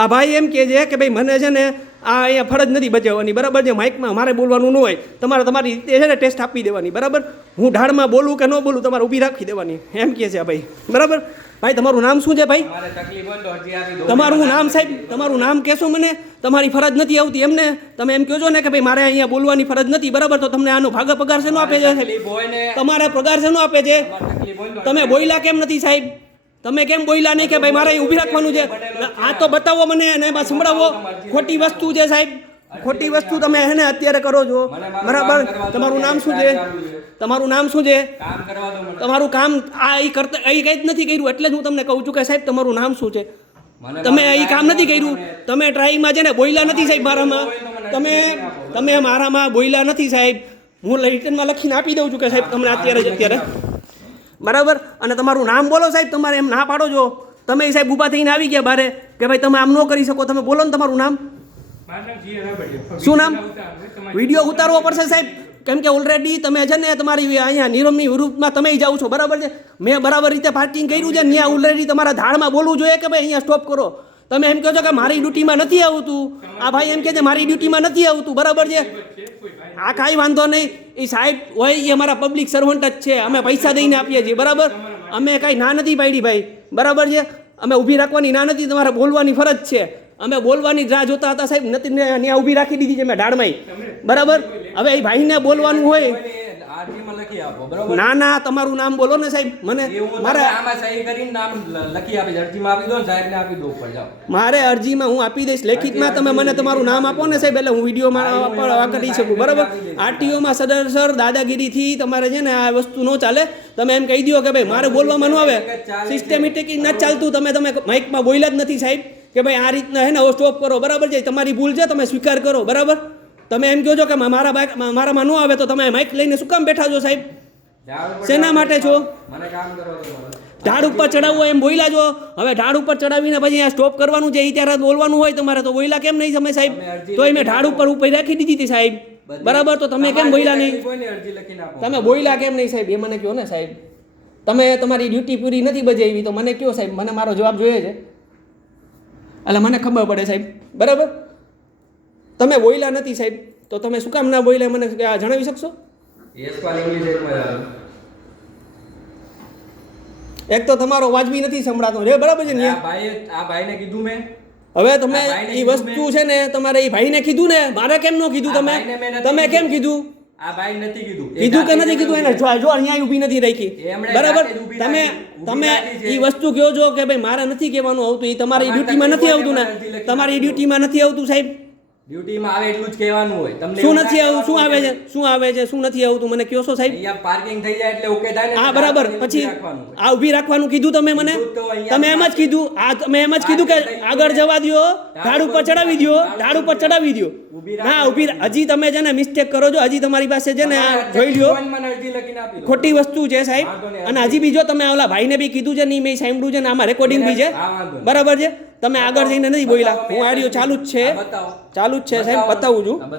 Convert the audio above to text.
આ ભાઈ એમ કહે છે કે ભાઈ મને છે ને આ અહીંયા ફરજ નથી બજાવવાની, બરાબર છે. માઇકમાં મારે બોલવાનું ન હોય, તમારે તમારી રીતે છે ને ટેસ્ટ આપી દેવાની, બરાબર. હું ઢાળમાં બોલું કે ન બોલું તમારે ઊભી રાખી દેવાની, એમ કહે છે આ ભાઈ, બરાબર. ભાઈ તમારું નામ શું છે ભાઈ? તમારું નામ સાહેબ, તમારું નામ કહેશો મને? તમારી ફરજ નથી આવતી એમને? તમે એમ કહો છો ને કે ભાઈ મારે અહીંયા બોલવાની ફરજ નથી, બરાબર. તો તમને આનો ભાગ પગાર શેનો આપે છે? તમારા પગાર શેનો આપે છે? તમે બોલ્યા કેમ નથી સાહેબ? તમે કેમ બોલ્યા નહીં કે ભાઈ મારે ઊભી રાખવાનું છે? આ તો બતાવો મને અને એમાં સંભળાવો. ખોટી વસ્તુ છે સાહેબ, ખોટી વસ્તુ તમે એને અત્યારે કરો છો, બરાબર. તમારું નામ શું છે? તમારું નામ શું છે? તમારું કામ આ કરતા અહીં કંઈ જ નથી કર્યું, એટલે જ હું તમને કહું છું કે સાહેબ તમારું નામ શું છે? તમે અહીં કામ નથી કર્યું, તમે ટ્રાઈમાં છે ને બોલ્યા નથી સાહેબ મારામાં, તમે મારામાં બોલ્યા નથી સાહેબ. હું રિટર્નમાં લખીને આપી દઉં છું કે સાહેબ તમને અત્યારે બરાબર. અને તમારું નામ બોલો સાહેબ, તમારે એમ ના પાડો છો. તમે સાહેબ ઊભા થઈને આવી ગયા બારે કે ભાઈ તમે આમ ન કરી શકો, તમે બોલો ને તમારું નામ શું? નામ વિડીયો ઉતારવો પડશે સાહેબ, કેમ કે ઓલરેડી તમે છે ને તમારી અહીંયા નિયમની વિરુદ્ધમાં તમે જાઓ છો, બરાબર છે. મેં બરાબર રીતે પાર્કિંગ કર્યું છે, ત્યાં ઓલરેડી તમારા ધાડમાં બોલવું જોઈએ કે ભાઈ અહીંયા સ્ટોપ કરો. તમે એમ કહો છો કે મારી ડ્યુટીમાં નથી આવતું. આ ભાઈ એમ કહે છે મારી ડ્યુટીમાં નથી આવતું, બરાબર છે. આ કાંઈ વાંધો નહીં, એ સાહેબ હોય એ અમારા પબ્લિક સર્વન્ટ જ છે, અમે પૈસા દઈને આપીએ છીએ, બરાબર. અમે કાંઈ ના નથી પાડી ભાઈ, બરાબર છે. અમે ઊભી રાખવાની ના નથી, તમારે બોલવાની ફરજ છે. અમે બોલવાની રાહ જોતા હતા સાહેબ, નથી ત્યાં ઊભી રાખી દીધી છે મેં ઢાળમાં, બરાબર. હવે એ ભાઈને બોલવાનું હોય, ના ના તમારું નામ બોલો ને સાહેબ. મને મારે મારે અરજીમાં હું આપી દઈશ લેખિતમાં, તમે મને તમારું નામ આપો ને સાહેબ, એટલે હું વિડીયોમાં કરી શકું, બરાબર. આરટીઓમાં સદરસર દાદાગીરીથી તમારે છે ને આ વસ્તુ ન ચાલે. તમે એમ કહી દો કે ભાઈ મારે બોલવામાં ન આવે, સિસ્ટેમેટિક નથી ચાલતું. તમે માઇકમાં બોલ્યા જ નથી સાહેબ કે ભાઈ આ રીતના હે ને સ્ટોપ કરો, બરાબર છે. તમારી ભૂલ છે, તમે સ્વીકાર કરો, બરાબર. તમે એમ કહો છો કે મારામાં ન આવે તો તમે માઇક લઈને શું કામ બેઠા છો સાહેબ? શેના માટે છો? ઢાળ ઉપર ચડાવવો એમ બોલ્યા છો. હવે ઢાળ ઉપર ચડાવીને પછી આ સ્ટોપ કરવાનું છે, એ ત્યારે બોલવાનું હોય તમારે, તો બોલ્યા કેમ નહીં તમે સાહેબ? તો મેં ઢાળ ઉપર રાખી દીધી હતી સાહેબ, બરાબર. તો તમે કેમ બોલ્યા નહીં? તમે બોલ્યા કેમ નહીં સાહેબ? એ મને કહો ને સાહેબ. તમે તમારી ડ્યુટી પૂરી નથી બજાવી તો મને કહો સાહેબ, મને મારો જવાબ જોઈએ છે, એટલે મને ખબર પડે સાહેબ, બરાબર. તમે બોલ્યા નથી સાહેબ, તો તમે શું કામ ના બોલ્યા મને જણાવી શકશો? એક તો તમારો વાજબી નથી સંભળાતો રે, બરાબર છે ને? આ ભાઈને કીધું મેં. હવે તમે એ વસ્તુ છે ને તમારે એ ભાઈને કીધું ને, મારે કેમ ન કીધું? તમે કેમ કીધું? આ ભાઈ નથી કીધું કે નથી કીધું? એને જો અહીંયા ઊભી નથી રાખી, બરાબર. તમે એ વસ્તુ કહો છો કે ભાઈ મારે નથી કહેવાનું આવતું, એ તમારી ડ્યુટીમાં નથી આવતું ને, તમારી ડ્યુટીમાં નથી આવતું સાહેબ. ડ્યુટીમાં આવે એટલું જ કહેવાનું હોય. તમને શું નથી આવતું? શું આવે છે? શું આવે છે? શું નથી આવતું મને કહો છો સાહેબ? અહીંયા પાર્કિંગ થઈ જાય એટલે ઓકે થાય ને? હા બરાબર. પછી આ ઊભી રાખવાનું કીધું તમે મને, તમે એમ જ કીધું. આ તમે એમ જ કીધું કે આગળ જવા દો, ઢાળ ઉપર ચડાવી દો, ઢાળ ઉપર ચડાવી દો. ના ઊભી, હજી તમે છે ને મિસ્ટેક કરો છો. હજી તમારી પાસે છે ને આ જોઈ લ્યો, ખોટી વસ્તુ છે સાહેબ. અને હજી બીજો તમે ઓલા ભાઈને બી કીધું છે નહીં, મેં સાંભળ્યું છે ને, આમાં રેકોર્ડિંગ બી છે, બરાબર છે. તમે આગળ જઈને નથી બોલ્યા. હું આડિયો ચાલુ જ છે સાહેબ, બતાવું છું.